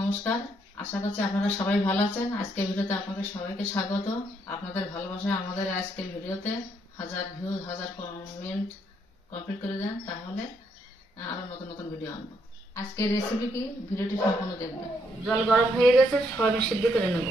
নমস্কার, আশা করছি আপনারা সবাই ভালো আছেন। আজকের ভিডিওতে আপনাদের সবাইকে স্বাগত। আপনাদের ভালোবাসায় আমাদের আজকের ভিডিওতে 1000 ভিউজ 1000 কমেন্ট কমপ্লিট করে দেন, তাহলে আরো নতুন নতুন ভিডিও আনবো। আজকের রেসিপি কি, ভিডিওটি সম্পূর্ণ দেখবেন। জল গরম হয়ে গেছে, সয়াবিন সিদ্ধ করে নেব।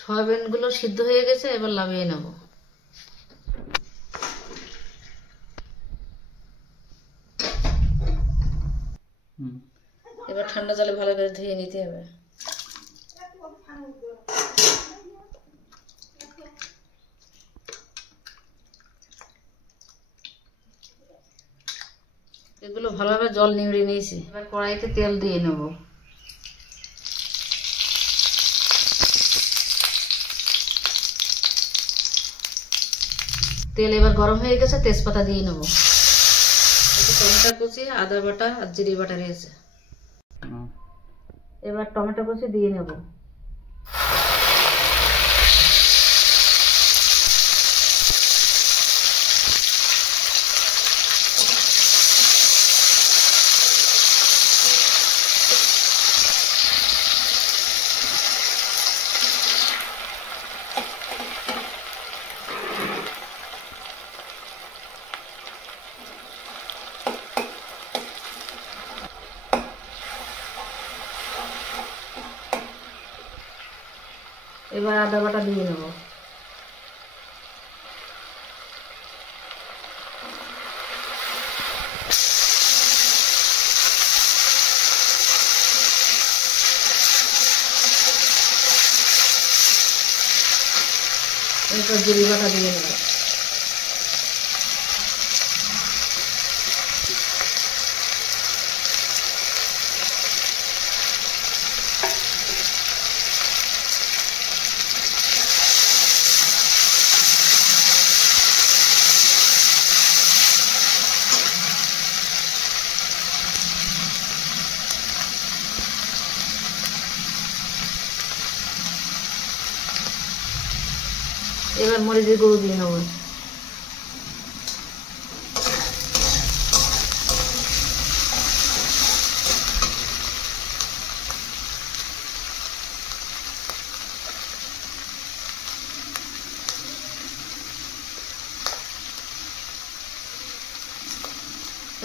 সয়াবিনগুলো সিদ্ধ হয়ে গেছে, এবার নামিয়ে নেব। এবার ঠান্ডা জলে ভালো করে ধুয়ে নিতে হবে। এগুলো ভালোভাবে জল নিংড়ে নিয়েছি। এবার কড়াইতে তেল দিয়ে নেব। তেল এবার গরম হয়ে গেছে, তেজপাতা দিয়ে নেব। একটু টমেটো কুচি, আদা বাটা আর জিরে বাটা রয়েছে। এবার টমেটো কুচি দিয়ে নেব। এবার আদা বাটা দিয়ে নেব। এরপর জিরে বাটা দিয়ে নেব। এবার মরিচের গুঁড়ো দিয়ে নেব।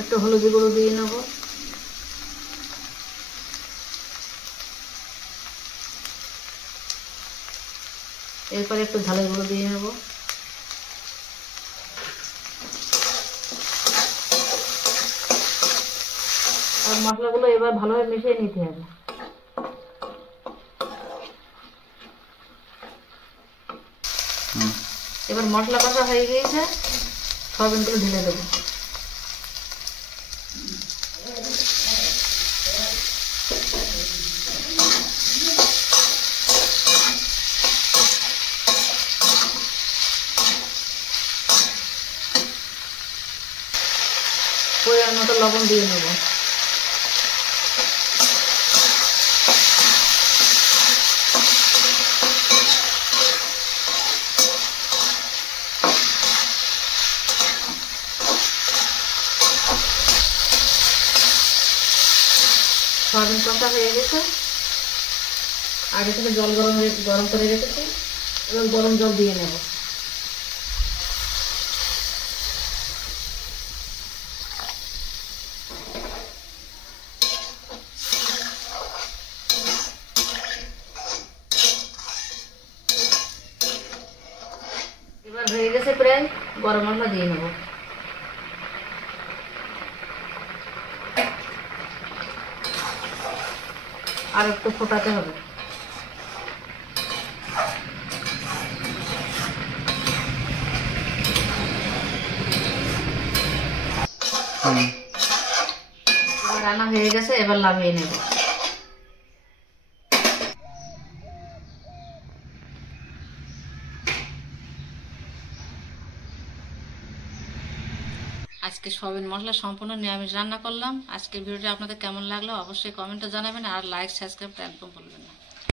একটু হলুদের গুঁড়ো দিয়ে নেব। এরপর একটু ঝালের গুঁড়ো দিয়ে নেব। আর মশলাগুলো এবার ভালোভাবে মিশিয়ে নিতে হবে। এবার মশলা কষা হয়ে গিয়েছে, সয়াবিনগুলো ঢেলে দেবো। পরিমাণ মতো লবণ দিয়ে নেব। সয়াবিন কষা হয়ে গেছে, আগে থেকে জল গরম করে রেখেছি। এবার গরম জল দিয়ে নেব। এবার হয়ে গেছে প্রায়, গরম মশলা দিয়ে নেব। আর একটু ফোটাতে হবে। রান্না হয়ে গেছে, এবার নামিয়ে নেব। আজকে সয়াবিন মশলা সম্পূর্ণ নিরামিষ রান্না করলাম। আজকের ভিডিওটা আপনাদের কেমন লাগলো অবশ্যই কমেন্টে জানাবেন, আর লাইক সাবস্ক্রাইব একদম ভুলবেন না।